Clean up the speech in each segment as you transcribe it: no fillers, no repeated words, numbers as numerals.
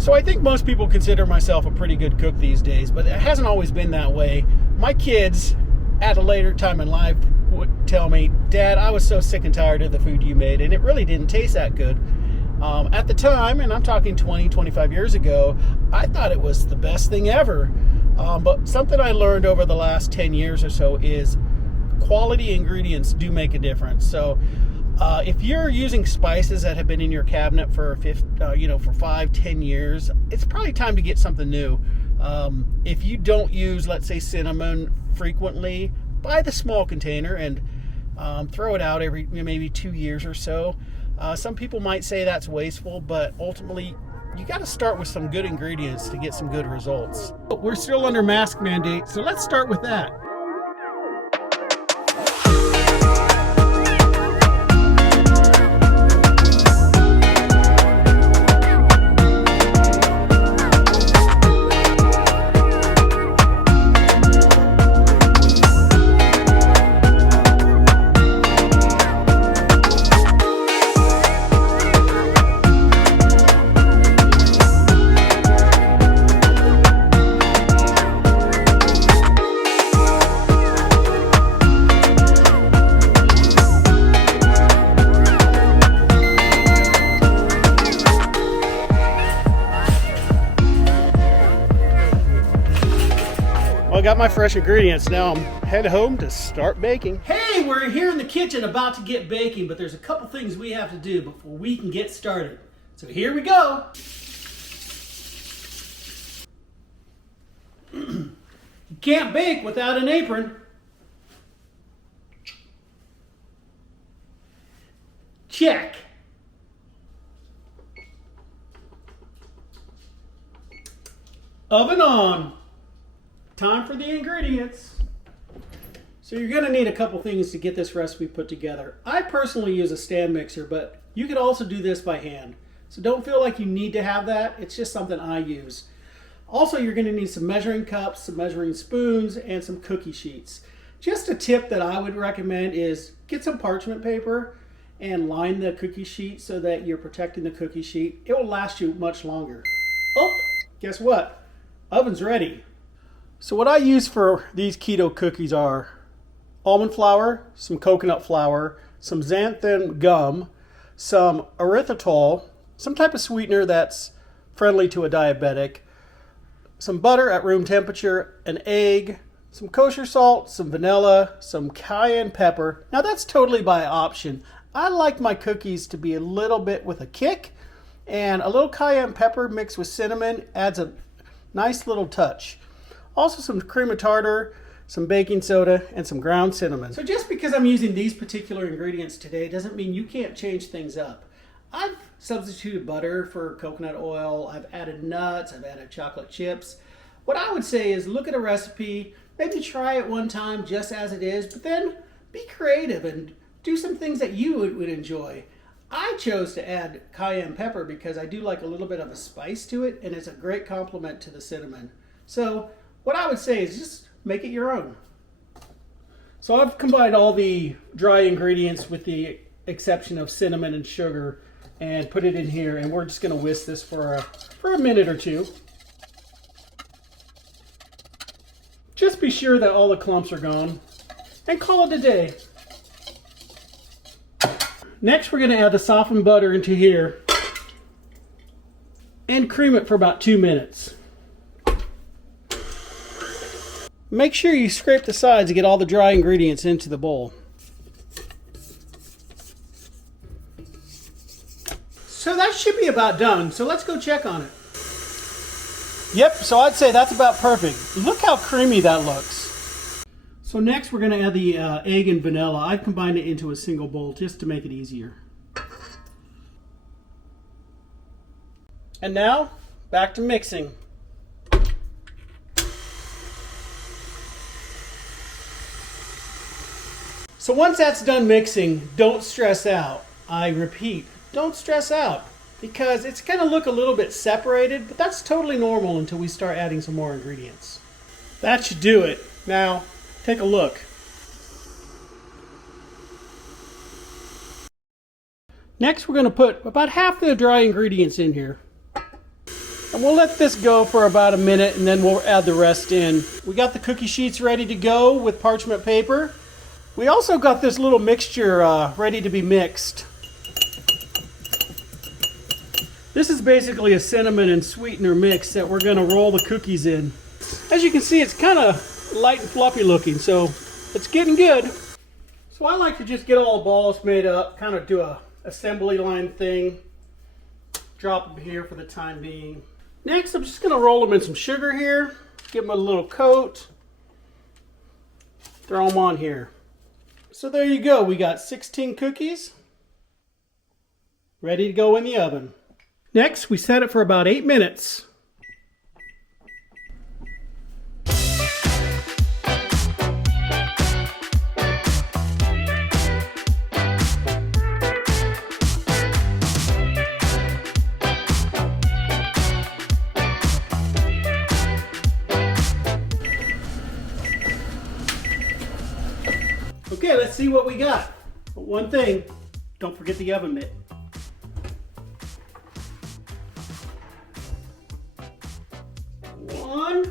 So I think most people consider myself a pretty good cook these days, but it hasn't always been that way. My kids, at a later time in life, would tell me, Dad, I was so sick and tired of the food you made, and it really didn't taste that good. At the time, and I'm talking 20, 25 years ago, I thought it was the best thing ever. But something I learned over the last 10 years or so is quality ingredients do make a difference. So if you're using spices that have been in your cabinet for 5-10 years, it's probably time to get something new. If you don't use, let's say, cinnamon frequently, buy the small container and throw it out every maybe 2 years or so. Some people might say that's wasteful, but ultimately you got to start with some good ingredients to get some good results. But we're still under mask mandate, so let's start with that. I got my fresh ingredients. Now I'm headed home to start baking. Hey, we're here in the kitchen about to get baking, but there's a couple things we have to do before we can get started. So here we go. You can't bake without an apron. Check. Oven on. Time for the ingredients. So you're going to need a couple things to get this recipe put together. I personally use a stand mixer, but you could also do this by hand. So don't feel like you need to have that. It's just something I use. Also, you're going to need some measuring cups, some measuring spoons, and some cookie sheets. Just a tip that I would recommend is get some parchment paper and line the cookie sheet so that you're protecting the cookie sheet. It will last you much longer. Oh, guess what? Oven's ready. So what I use for these keto cookies are almond flour, some coconut flour, some xanthan gum, some erythritol, some type of sweetener that's friendly to a diabetic, some butter at room temperature, an egg, some kosher salt, some vanilla, some cayenne pepper. Now that's totally by option. I like my cookies to be a little bit with a kick, and a little cayenne pepper mixed with cinnamon adds a nice little touch. Also some cream of tartar, some baking soda, and some ground cinnamon. So just because I'm using these particular ingredients today doesn't mean you can't change things up. I've substituted butter for coconut oil, I've added nuts, I've added chocolate chips. What I would say is look at a recipe, maybe try it one time just as it is, but then be creative and do some things that you would enjoy. I chose to add cayenne pepper because I do like a little bit of a spice to it, and it's a great complement to the cinnamon. So what I would say is just make it your own. So I've combined all the dry ingredients with the exception of cinnamon and sugar and put it in here, and we're just going to whisk this for a minute or two. Just be sure that all the clumps are gone and call it a day. Next we're going to add the softened butter into here and cream it for about 2 minutes. Make sure you scrape the sides to get all the dry ingredients into the bowl. So that should be about done, so let's go check on it. Yep, so I'd say that's about perfect. Look how creamy that looks. So next we're going to add the egg and vanilla. I've combined it into a single bowl just to make it easier. And now, back to mixing. So once that's done mixing, don't stress out. I repeat, don't stress out, because it's going to look a little bit separated, but that's totally normal until we start adding some more ingredients. That should do it. Now, take a look. Next, we're going to put about half the dry ingredients in here. And And we'll let this go for about a minute and then we'll add the rest in. We got the cookie sheets ready to go with parchment paper. We also got this little mixture ready to be mixed. This is basically a cinnamon and sweetener mix that we're going to roll the cookies in. As you can see, it's kind of light and fluffy looking, so it's getting good. So I like to just get all the balls made up, kind of do a assembly line thing. Drop them here for the time being. Next, I'm just going to roll them in some sugar here. Give them a little coat. Throw them on here. So there you go. We got 16 cookies ready to go in the oven. Next, we set it for about 8 minutes. Okay, let's see what we got. But one thing, don't forget the oven mitt. One,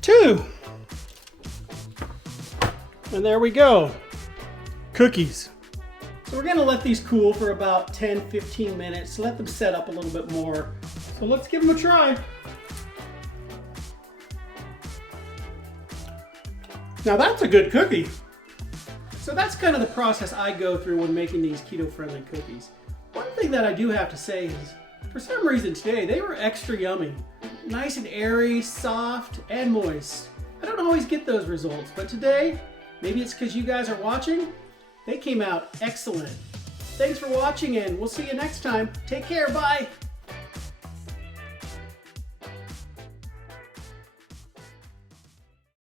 two, and there we go. Cookies. So we're gonna let these cool for about 10-15 minutes. Let them set up a little bit more. So let's give them a try. Now that's a good cookie. So that's kind of the process I go through when making these keto-friendly cookies. One thing that I do have to say is, for some reason today, they were extra yummy. Nice and airy, soft, and moist. I don't always get those results, but today, maybe it's because you guys are watching, they came out excellent. Thanks for watching, and we'll see you next time. Take care, bye.